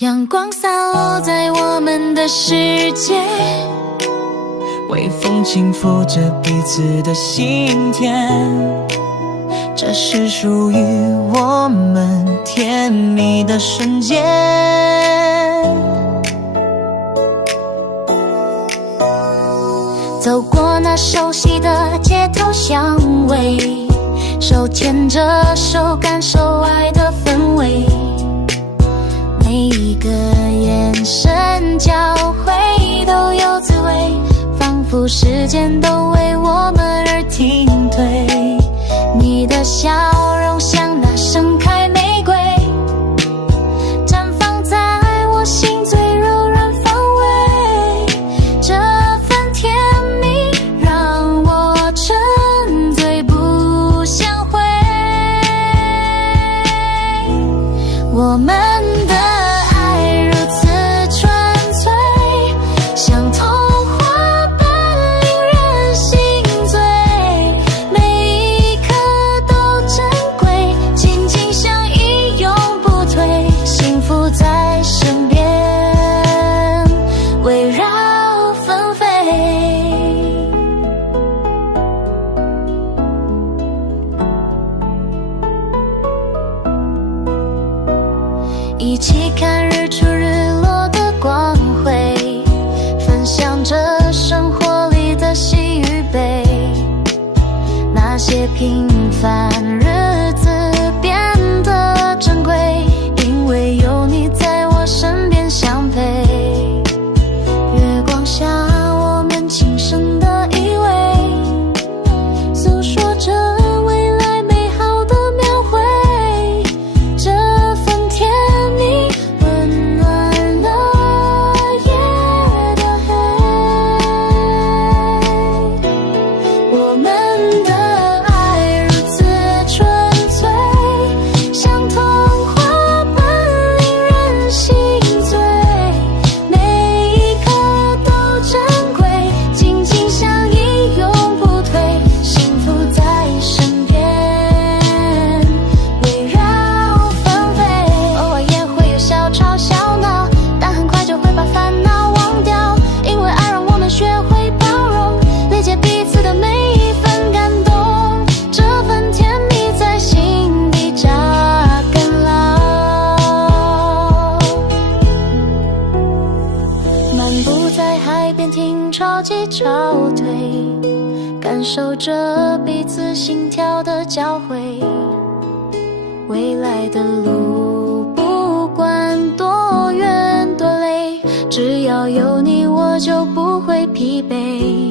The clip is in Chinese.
阳光洒落在我们的世界，微风轻拂着彼此的心田，这是属于我们甜蜜的瞬间。走过那熟悉的街头巷尾，手牵着手感受爱的氛围，每一个眼神交汇都有滋味，仿佛时间都为我们而停顿。你的笑容像那盛开玫瑰，绽放在我心最柔软方位，这份甜蜜让我沉醉不想回。我们的爱如此纯粹，像童话般令人心醉，每一刻都珍贵，紧紧相依永不退，幸福在身边围绕纷飞。一起看日出日落的光辉，分享着生活里的喜与悲，那些平凡日子变得珍贵，因为有你在我身边相陪。月光下我们轻声的依偎，诉说着未来美好的描绘，这份甜蜜温暖了夜的黑。我们的爱如此纯粹，像童话般令人心醉，每一刻都珍贵，紧紧相依永不退，幸福在身边围绕纷飞。偶尔也会有小吵小闹，但很快就会把烦恼忘掉，因为爱让我们学会包容，理解彼此的每一份感动，这份甜蜜在心底扎根牢。漫步在海边听潮起潮退，感受着彼此心跳的交汇，未来的路不管多远多累，只要有你我就不会疲惫。